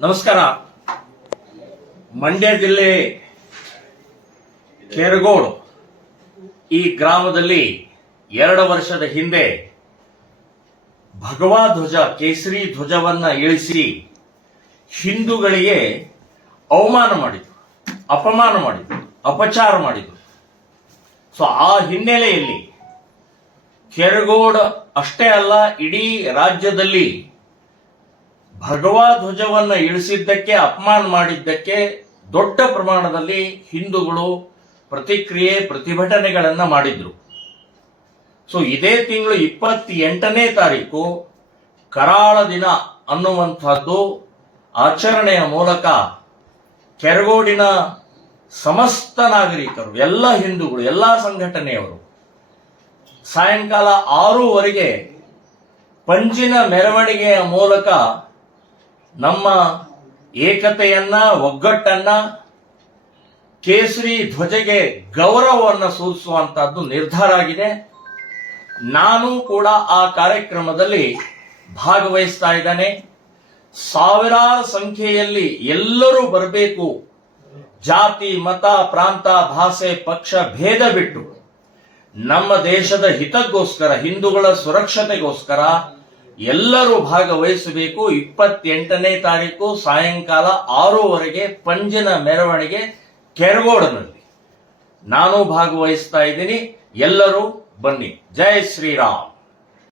ನಮಸ್ಕಾರ. ಮಂಡ್ಯ ಜಿಲ್ಲೆ ಕೆರಗೋಡು ಈ ಗ್ರಾಮದಲ್ಲಿ 2 ವರ್ಷದ ಹಿಂದೆ ಭಗವಾ ಧ್ವಜ ಕೇಸರಿ ಧ್ವಜವನ್ನ ಇಳಿಸಿ ಹಿಂದೂಗಳಿಗೆ ಅವಮಾನ ಮಾಡಿದ್ರು, ಅಪಮಾನ ಮಾಡಿದ್ರು, ಅಪಚಾರ ಮಾಡಿದ್ರು. ಸೊ ಆ ಹಿನ್ನೆಲೆಯಲ್ಲಿ ಕೆರಗೋಡು ಅಷ್ಟೇ ಅಲ್ಲ, ಇಡೀ ರಾಜ್ಯದಲ್ಲಿ ಭಗವಾ ಧ್ವಜವನ್ನ ಇಳಿಸಿದ್ದಕ್ಕೆ, ಅಪಮಾನ ಮಾಡಿದ್ದಕ್ಕೆ ದೊಡ್ಡ ಪ್ರಮಾಣದಲ್ಲಿ ಹಿಂದೂಗಳು ಪ್ರತಿಕ್ರಿಯೆ, ಪ್ರತಿಭಟನೆಗಳನ್ನ ಮಾಡಿದ್ರು. ಸೊ ಇದೇ ತಿಂಗಳು 28ನೇ ತಾರೀಕು ಕರಾಳ ದಿನ ಅನ್ನುವಂಥದ್ದು ಆಚರಣೆಯ ಮೂಲಕ ಕೆರಗೋಡಿನ ಸಮಸ್ತ ನಾಗರಿಕರು, ಎಲ್ಲ ಹಿಂದೂಗಳು, ಎಲ್ಲ ಸಂಘಟನೆಯವರು ಸಾಯಂಕಾಲ 6:00 ಪಂಜಿನ ಮೆರವಣಿಗೆಯ ಮೂಲಕ ನಮ್ಮ ಏಕತೆಯನ್ನ, ಒಗ್ಗಟ್ಟನ್ನ, ಕೇಸರಿ ಧ್ವಜಗೆ ಗೌರವವನ್ನು ಸೂಚಿಸುವಂತಹದ್ದು ನಿರ್ಧಾರ ಆಗಿದೆ. ನಾನು ಕೂಡ ಆ ಕಾರ್ಯಕ್ರಮದಲ್ಲಿ ಭಾಗವಹಿಸ್ತಾ ಇದ್ದೇನೆ. ಸಾವಿರಾರು ಸಂಖ್ಯೆಯಲ್ಲಿ ಎಲ್ಲರೂ ಬರಬೇಕು. ಜಾತಿ, ಮತ, ಪ್ರಾಂತ, ಭಾಷೆ, ಪಕ್ಷ ಭೇದ ಬಿಟ್ಟು ನಮ್ಮ ದೇಶದ ಹಿತಕ್ಕೋಸ್ಕರ, ಹಿಂದೂಗಳ ಸುರಕ್ಷತೆಗೋಸ್ಕರ ಎಲ್ಲರೂ ಭಾಗವಹಿಸಬೇಕು. 28ನೇ ತಾರೀಕು ಸಾಯಂಕಾಲ 6:00 ಪಂಜಿನ ಮೆರವಣಿಗೆ ಕೆರಗೋಡಿನಲ್ಲಿ ನಾನು ಭಾಗವಹಿಸ್ತಾ ಇದ್ದೀನಿ. ಎಲ್ಲರೂ ಬನ್ನಿ. ಜೈ ಶ್ರೀರಾಮ್.